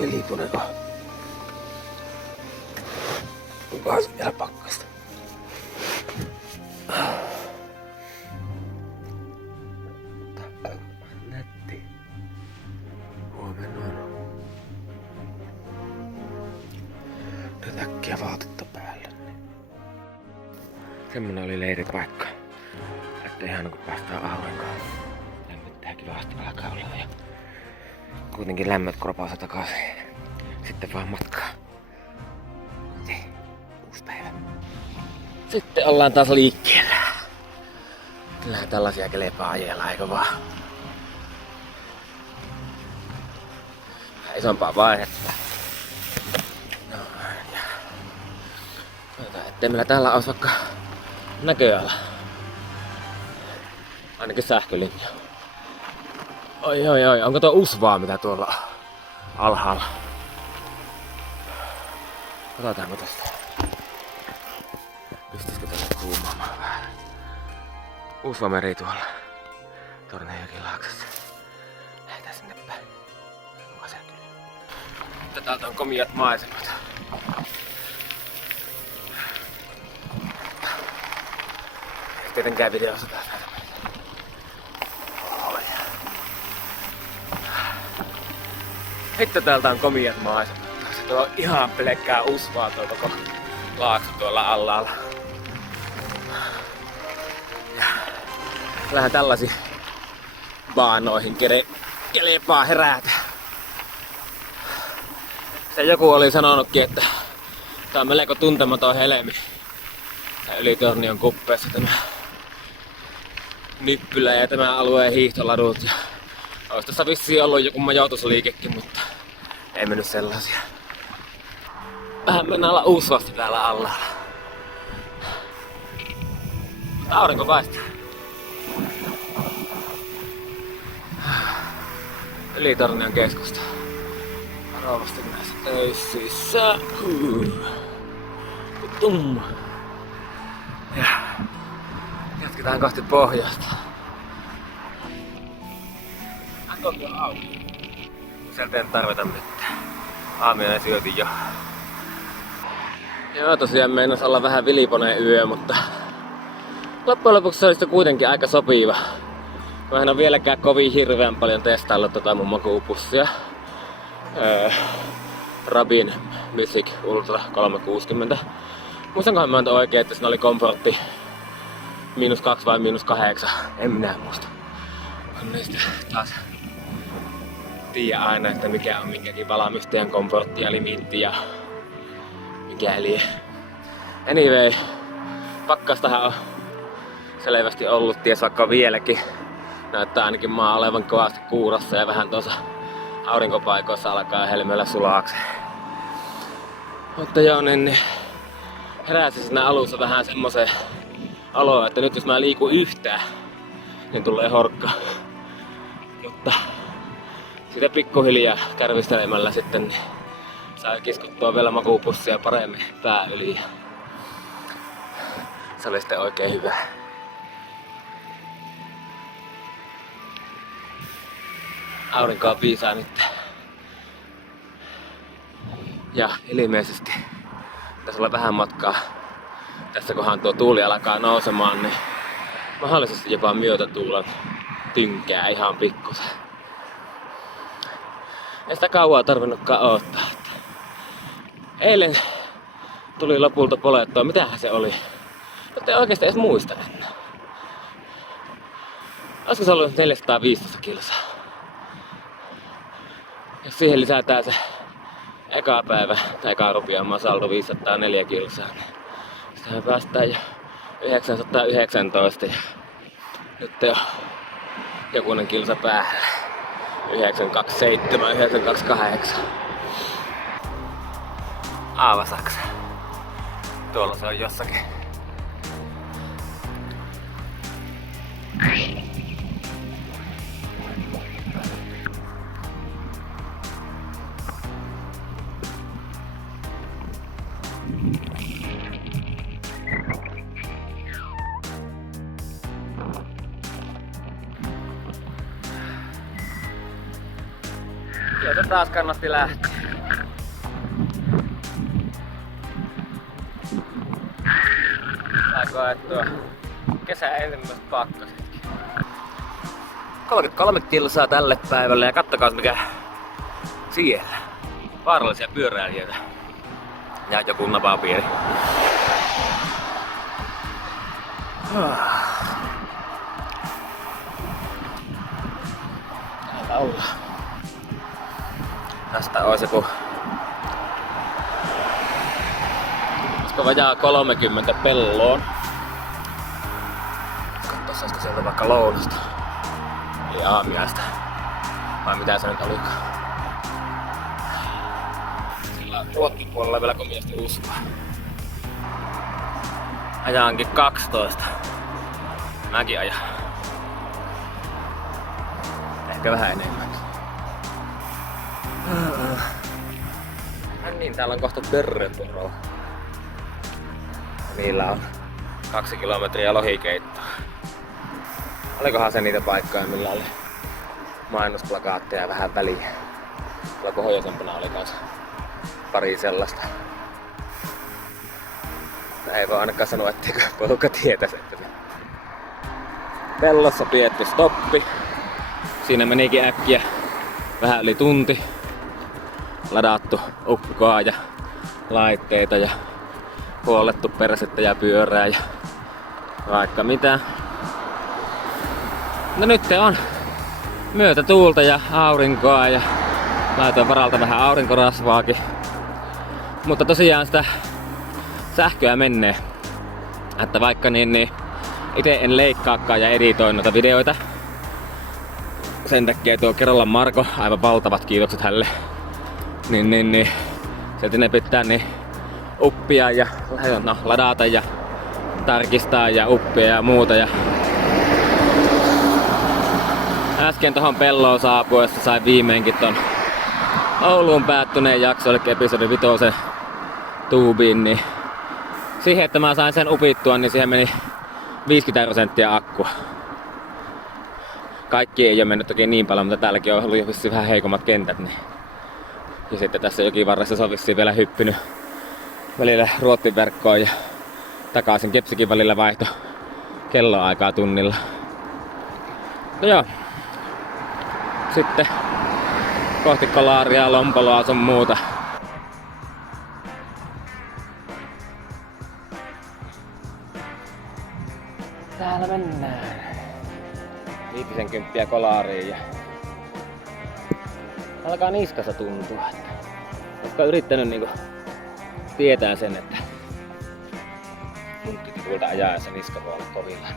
Veliponen on. Onkohan se vielä pakkasta? Nätti. Huomenna on. Nyt äkkiä vaatetta päälle. Semmonen oli leiripaikka. Että ihan kun päästään aurinkoon. Lämmittää kivasti alkaa olla ja kuitenkin lämmöt kropaansa takaisin. Sitten vaan matkaa. Uusi päivä. Sitten ollaan taas liikkeellä. Kyllähän tällaisia kelepaa ajella, eikö vaan? Vähän isompaa vaihetta. Ettei meillä täällä olisi vaikka näköala. Ainakin sähkölinja. Oi, onko tuo usvaa mitä tuolla alhaalla? Katsotaanko tästä. Pystyisikö tästä zoomaamaan vähän? Usvameri tuolla Tornionjoki laaksossa. Lähdetään sinne päin. Onko se kyllä? Täältä on komiat maisemat. Ei tietenkään videossa taas näitä meitä. Hitto täältä on komiat maisemat. Se tuo ihan pelkkää usvaa tuo koko laakso tuolla alhaalla. Ja kyllähän tällaisiin baanoihin kelepaa herätä. Se joku oli sanonutkin, että tää on melko tuntematon helmi. Tää Ylitornion kuppeessa tämä Nyppylä ja tämän alueen hiihtoladut. Ja ois tässä vissiin ollut joku majoitusliikekin, mutta ei mennyt sellaisia. Vähän mennään olla usvasta täällä alla. Aurinko paistaa. Ylitornion keskusta. Varovasti näissä töississä. Ja jatketaan kohti pohjoista. Koki on auki. Sieltä ei tarvita mitään. Aamiainen syötiin jo. Joo, tosiaan meinas olla vähän viliponeen yö, mutta loppujen lopuksi se oli sitten kuitenkin aika sopiva. Mä en ole vieläkään kovin hirveän paljon testaillut tota mun makuupussia. Rabin Mythic Ultra 360. Muistankohan mä oon oikein, että siinä oli komfortti -2 vai -8. En minä muista. On niistä taas tiedä aina, että mikä on minkäkin valmistajan komfortti ja limitti ja mikäli. Anyway, pakkastahan on selvästi ollut, ties vaikka vieläkin. Näyttää ainakin maa olevan kovasti kuurassa ja vähän tuossa aurinkopaikoissa alkaa helmellä sulaaksi. Mutta joo, niin heräsin siinä alussa vähän semmoseen oloon, että nyt jos mä liikun yhtään, niin tulee horkka. Mutta sitä pikkuhiljaa kärvistelemällä sitten niin saa kiskuttua vielä makuupussia paremmin pää yli. Se oli sitten oikein hyvä. Aurinkoa piisaa nyt. Ja ilmeisesti tässä on vähän matkaa. Tässä kohan tuo tuuli alkaa nousemaan, niin mahdollisesti jopa myötätuulen tynkää ihan pikkusen. Ei sitä kauaa tarvinnutkaan odottaa. Eilen tuli lopulta polettua. Mitähän se oli? Mutta ei oikeesti edes muista enää. Olisiko se ollut 415 kilsaa? Jos siihen lisätään se eka päivä tai eka rupiaama saldo 504 kilsaa, niin sitä päästään jo 919 ja nyt on jokunen kilsa päällä. 927, 928. Aavasaksa. Tuolla se on jossakin. Sieltä taas kannatti lähteä. Saiko ajettua kesän ensimmäiset pakkasetkin. 33 kilsaa tälle päivälle ja kattokaa mikä siellä. Vaarallisia pyöräilijöitä. Ja joku napapiiri. Täällä ollaan. Tästä olisi joku... Olisiko vajaa 30 pelloon. Katsotaan saisiko sieltä vaikka lounasta. Eli aamiaista. Vai mitä se nyt olikaan. Sillä on Ruotsin puolella vielä komiasti uskoa. Ajaankin 12. Mäkin ajan. Ehkä vähän enemmänkin. Niin, täällä on kohta Törröpuro. Niillä on 2 kilometriä lohikeittoa. Olikohan se niitä paikkoja, millä oli mainosplakaatteja vähän väliä. Tuolla pohjoisempana oli kans pari sellaista. Ei voi ainakaan sanoa, etteikö porukka tietäisi, että se pellossa pidetty stoppi. Siinä menikin äkkiä vähän yli tunti. Ladattu ukkoa ja laitteita ja huollettu persettä ja pyörää ja vaikka mitä. No nyt on myötätuulta ja aurinkoa ja laitoin varalta vähän aurinkorasvaakin. Mutta tosiaan sitä sähköä menee. Että vaikka niin ite en leikkaakaan ja editoin noita videoita. Sen takia tuo Kerolan Marko, aivan valtavat kiitokset hälle. Niin sieltä ne pitää niin uppia ja ladata ja tarkistaa ja uppia ja muuta. Ja äsken tohon pelloon saapuessa sain viimeinkin ton Ouluun päättyneen jakso, eli episodi 5 tuubiin, niin siihen, että mä sain sen upittua, niin siihen meni 50% akkua. Kaikki ei oo mennyt toki niin paljon, mutta täälläkin on ollut vissiin vähän heikommat kentät. Niin. Ja sitten tässä jokivarressa se on vissiin vielä hyppinyt välillä Ruotsin verkkoon ja takaisin Kepsikin välillä vaihto kelloaikaa tunnilla. No joo. Sitten kohti Kolaaria, Lompoloa sun muuta. Täällä mennään. 50 Kolaariin ja alkaa niskassa tuntua. Oletko yrittänyt niinku tietää sen, että munkkitikuilta ajaessa niska voi olla kovilla.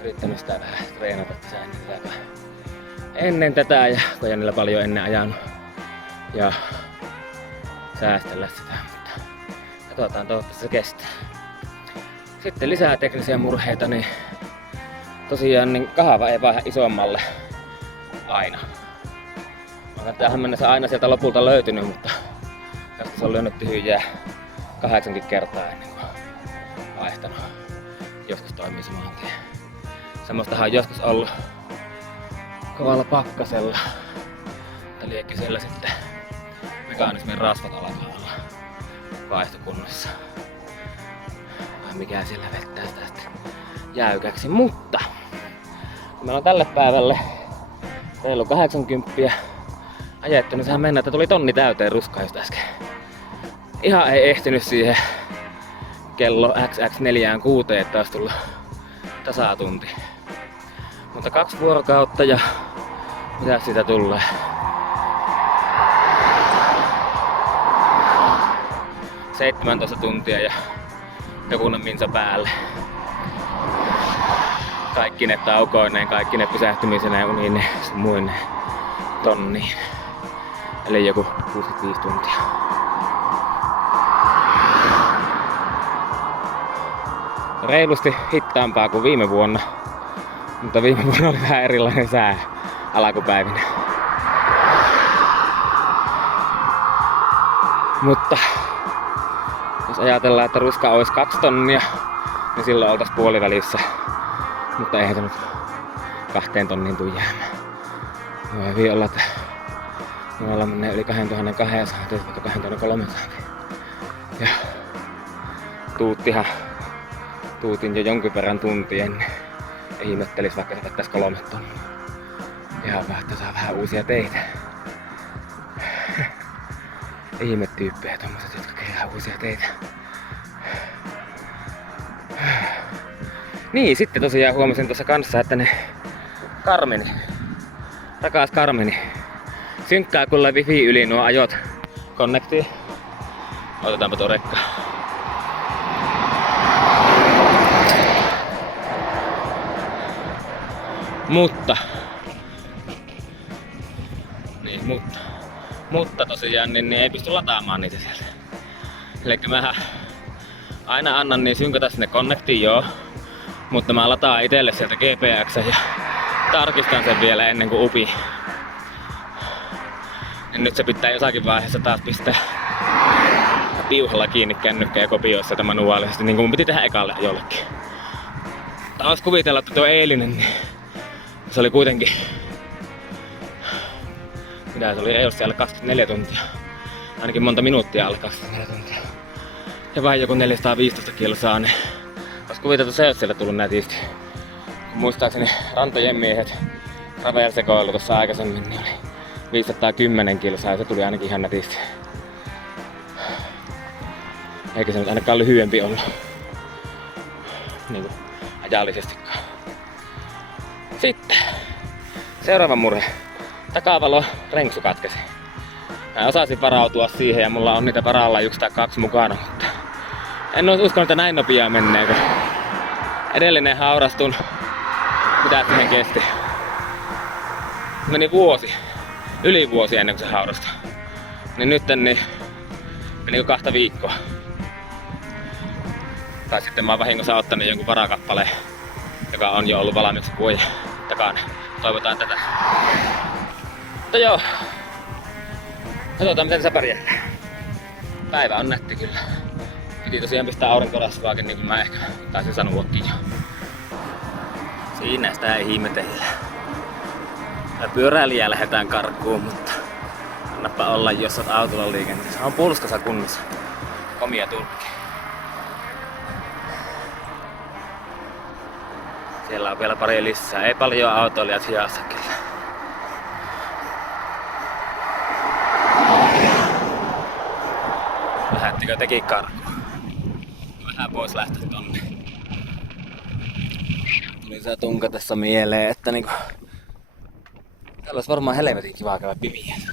Yrittänyt sitä vähän treenata ennen tätä ja Kojanilla paljon ennen ajanut ja säästellä sitä, mutta katsotaan, toivottavasti se kestää. Sitten lisää teknisiä murheita, niin tosiaan niin kahva ei vaihda isommalle aina. Mä tähän mennessä aina sieltä lopulta löytynyt, mutta tästä se on lyönyt tyhjää 8 kertaa ennen kuin vaihtanut. Joskus toimii saman tien. Semmoistahan on joskus ollut kovalla pakkasella. Mutta liekki siellä sitten mekaanismin rasvat alkaa olla vaihtokunnossa. Vai mikä siellä vettää sitä sitten jäykäksi. Mutta kun meillä on tälle päivälle reilu 80 ajettu, niin sehän mennään, että tuli tonni täyteen ruskaa just äsken. Ihan ei ehtinyt siihen kello XX46, että olisi tullut tasatunti. Mutta 2 vuorokautta ja mitä siitä tulee? – 17 tuntia ja jokunen minsa päälle. Kaikki ne taukoineen, kaikki ne pysähtymisenä ja unineen sun muineen tonniin. Eli joku 65 tuntia. Reilusti hittaampaa kuin viime vuonna. Mutta viime vuonna oli vähän erilainen sää alkupäivinä. Mutta jos ajatellaan, että ruska olisi 2 tonnia, niin silloin oltais puolivälissä. Mutta eihän se nyt 2 tonniin tuu jäämään. Voi hyvin olla, että Muualla menee yli 2200, tietysti vaikka 2300. Ja tuutin jo jonkin verran tuntien. Ihmettelis vaikka se vettäis 3 tonnia. Ihan vaan, että saa vähän uusia teitä. Ihmetyyppejä tommoset, jotka kerää uusia teitä. Niin, sitten tosiaan huomasin tuossa kanssa, että ne Karmeni, rakas Karmeni, synkkää kuule wifi yli nuo ajot konnektiin. Otetaanpa tuo rekka. Mutta tosiaan niin ei pysty lataamaan niitä sieltä. Elikkä mähän aina annan niin synkätä sinne konnektiin joo. Mutta mä lataan itelle sieltä GPX ja tarkistan sen vielä ennen kuin upi. Ja nyt se pitää jossakin vaiheessa taas pistää piuhalla kiinni kännykkä ja kopioi sitä manuaalisesti, niin kuin mun piti tehdä ekalle jollekin. Taas kuvitella, että tuo eilinen, niin se oli kuitenkin... Mitä se oli? Ei ole siellä 24 tuntia. Ainakin monta minuuttia alle 24 tuntia. Ja vain joku 415 kilsaa, niin olisi kuviteltu se, jos siellä tullut nätisti. Muistaakseni rantojen miehet Gravel-sekoilu tuossa aikaisemmin, niin oli 510 kilsaa ja se tuli ainakin ihan nätisti. Eikä se nyt ainakaan lyhyempi ollut. Niinku ajallisestikaan. Sitten seuraava murhe. Takavalo renksu katkesi. Mä osasin varautua siihen ja mulla on niitä varalla 1 tai 2 mukana, mutta en olisi uskonut, että näin nopeaa menee, kun edellinen haurastun. Mitä siihen kesti? Meni yli vuosi ennen kuin se haurastui. Niin nyt niin meni 2 viikkoa. Tai sitten mä oon vahingossa ottanut jonkun varakappaleen, joka on jo ollut valmiiksi vuoden takana. Toivotaan tätä. Mutta joo. Katsotaan miten se pärjää. Päivä on nätti kyllä. Piti tosiaan pistää aurinkorasvaakin niin kuin mä ehkä taisin sanoakin jo. Siinä sitä ei ihmetellä. Pyöräilijää lähdetään karkuun, mutta annapa olla, jos oot autolla liikenteessä. On pulskassa kunnossa. Komia tulkki. Siellä on vielä pari lisää. Ei paljon autoilijat hijassa kyllä. Lähettikö teki karkuun? Vähän pois lähtöä tonne. Tuli se tunka tässä mieleen, että niinku... Täällä olisi varmaan helvetin kivaa käydä pimeässä.